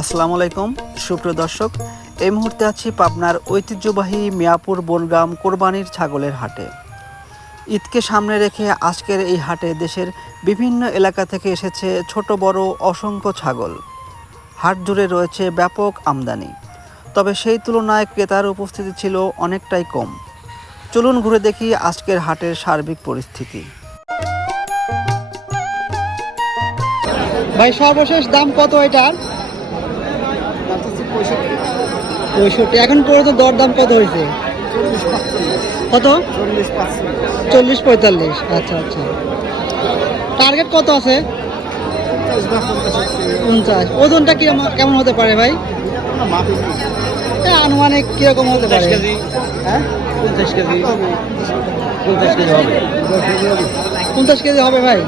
আসসালামু আলাইকুম সুপ্রিয় দর্শক, এই মুহূর্তে আছি পাবনার ঐতিহ্যবাহী মিয়াপুর বনগ্রাম কোরবানির ছাগলের হাটে। ঈদকে সামনে রেখে আজকের এই হাটে দেশের বিভিন্ন এলাকা থেকে এসেছে ছোট বড় অসংখ্য ছাগল। হাট জুড়ে রয়েছে ব্যাপক আমদানি, তবে সেই তুলনায় ক্রেতার উপস্থিতি ছিল অনেকটাই কম। চলুন ঘুরে দেখি আজকের হাটের সার্বিক পরিস্থিতি। ভাই, সর্বশেষ দাম কত এটার? 65। এখন পর্যন্ত দরদাম কত হয়েছে? কত? 40-45। আচ্ছা আচ্ছা। টার্গেট কত আছে? 50। ওজনটা কেমন হতে পারে ভাই? আনুমানিক কিরকম হতে পারে? 50 কেজি। 50 কেজি হবে ভাই।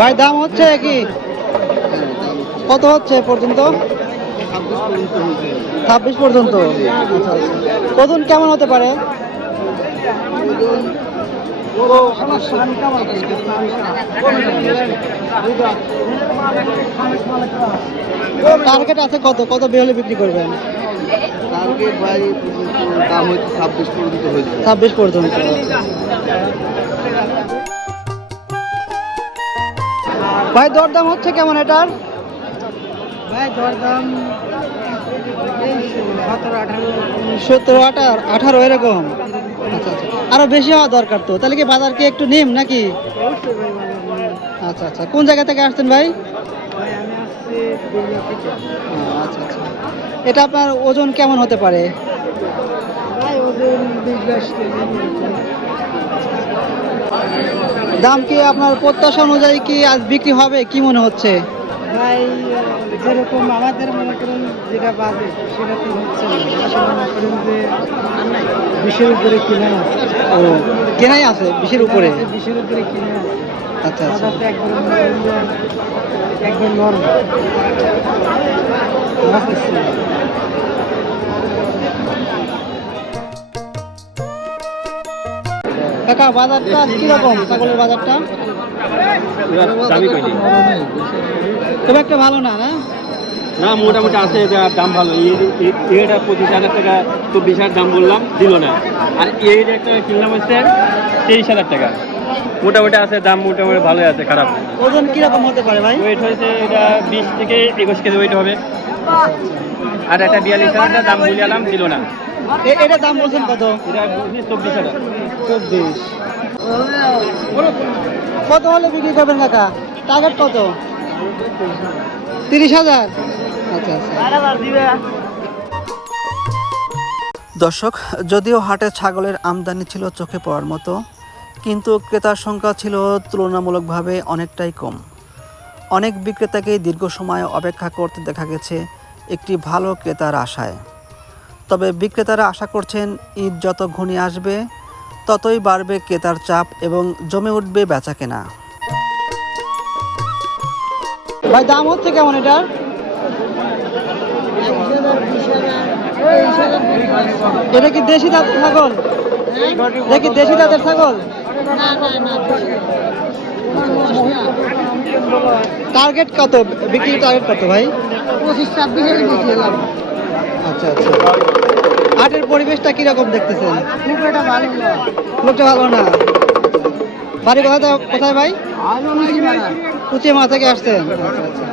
ভাই, দাম হচ্ছে কি? কত হচ্ছে পর্যন্ত? 26 পর্যন্ত। ওজন কেমন হতে পারে? টার্গেট আছে কত? কত বেহলে বিক্রি করবেন? টার্গেট ভাই দাম হচ্ছে 26 পর্যন্ত হয়েছে। 26 পর্যন্ত। ভাই, দরদাম হচ্ছে কেমন এটার? ভাই দরদাম 17-18 এরকম। আচ্ছা আচ্ছা, আরো বেশি হওয়া দরকার তো। তাহলে কি বাজার কি একটু নিম নাকি? আচ্ছা আচ্ছা। কোন জায়গা থেকে আসছেন ভাই? আচ্ছা আচ্ছা। এটা আপনার ওজন কেমন হতে পারে? দাম কি আপনার প্রত্যাশা অনুযায়ী কি আজ বিক্রি হবে কি মনে হচ্ছে? ভাই যেরকম আমাদের মনে করেন যেটা বাজে সেটা তো হচ্ছে না। মনে করেন যে 20-এর উপরে কিনে আছে। ও, কেনাই আছে 20-এর উপরে? 20-এর উপরে কিনে আছে। আচ্ছা আচ্ছা। একবার নরম। কাকা, বাজারটা কিরকম? ছাগলের বাজারটা খুব একটা ভালো না? না, মোটামুটি আছে, দাম ভালো। এটা 25,000 টাকা, 24,000 দাম বললাম, দিল না। আর এর একটা কিনলাম হচ্ছে 23,000 টাকা। মোটামুটি আছে দাম, মোটামুটি ভালোই আছে, খারাপ না। ওজন কিরকম হতে পারে ভাই? ওয়েট হয়েছে এটা 20 থেকে 21 কেজি ওয়েট হবে। আর একটা 42,000 দাম বলিয়ালাম, দিল না। এটা দাম বলছেন কত? এটা 24,000। 24। কত হলে বিক্রি করবেন কাকা? টার্গেট কত? 30,000। আচ্ছা আচ্ছা। দর্শক, যদিও হাটে ছাগলের আমদানি ছিল চোখে পড়ার মতো, কিন্তু ক্রেতার সংখ্যা ছিল তুলনামূলকভাবে অনেকটাই কম। অনেক বিক্রেতাকেই দীর্ঘ সময় অপেক্ষা করতে দেখা গেছে একটি ভালো ক্রেতার আশায়। তবে বিক্রেতারা আশা করছেন ঈদ যত ঘনিয়ে আসবে ততই বাড়বে ক্রেতার চাপ এবং জমে উঠবে বেচাকেনা। ভাই, দাম হচ্ছে কেমন এটার? এটা কি দেশি জাতের ছাগল? দেখি দেশি জাতের ছাগল। টার্গেট কত? বিক্রির টার্গেট কত ভাই? 25-26 আচ্ছা আচ্ছা। হাটের পরিবেশটা কিরকম দেখতেছেন? লোকটা ভালো না। বাড়ি কোথায় ভাই? কুচিমা থেকে আসছেন? আচ্ছা আচ্ছা।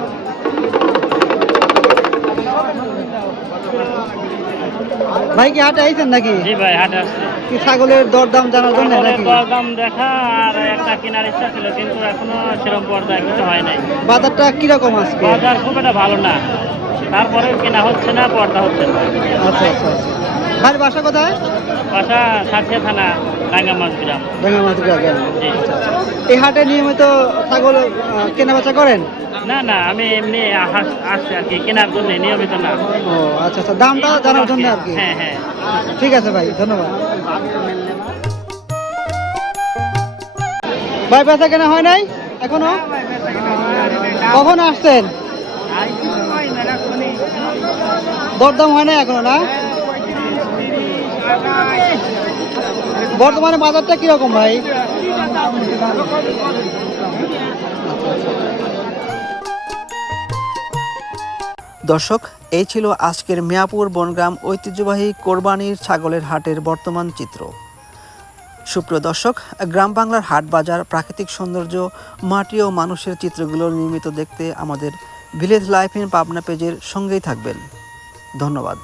ভাই, কি হাটে আইছেন নাকি? জি ভাই, হাটে আসছে। কি ছাগলের দরদাম জানার জন্য নাকি? দাম দেখা আর একটা কেনার ইচ্ছা ছিল, কিন্তু এখনো সেরকম পর্যায়ে কিছু হয় নাই। বাজারটা কিরকম আজকে? বাজার খুব একটা ভালো না, তারপরে কেনা হচ্ছে না, পর্দা হচ্ছে না। আচ্ছা আচ্ছা। ভাই, বাসা কোথায়? বাসা সাথিয়া থানা, রাঙ্গামাছ গ্রাম। রাঙ্গামাছ গ্রাম। জি। এই হাটে নিয়মিত ছাগল কেনা বেচা করেন? না না, আমি এমনি আসছি আর কি, কেনার জন্য, নিয়মিত না। ও আচ্ছা আচ্ছা, দামটা জানার জন্য আর কি। হ্যাঁ হ্যাঁ। ঠিক আছে ভাই, ধন্যবাদ। ভাই, বেচা কেনা হয় নাই এখনো? কখন আসছেন? দরদাম হয় না এখনো না? বর্তমানে বাজারটা কিরকম ভাই? দর্শক, এই ছিল আজকের মিয়াপুর বনগ্রাম ঐতিহ্যবাহী কোরবানির ছাগলের হাটের বর্তমান চিত্র। সুপ্রিয় দর্শক, গ্রাম বাংলার হাট বাজার, প্রাকৃতিক সৌন্দর্য, মাটি ও মানুষের চিত্রগুলো নিয়মিত দেখতে আমাদের ভিলেজ লাইফ ইন পাবনা পেজের সঙ্গেই থাকবেন। ধন্যবাদ।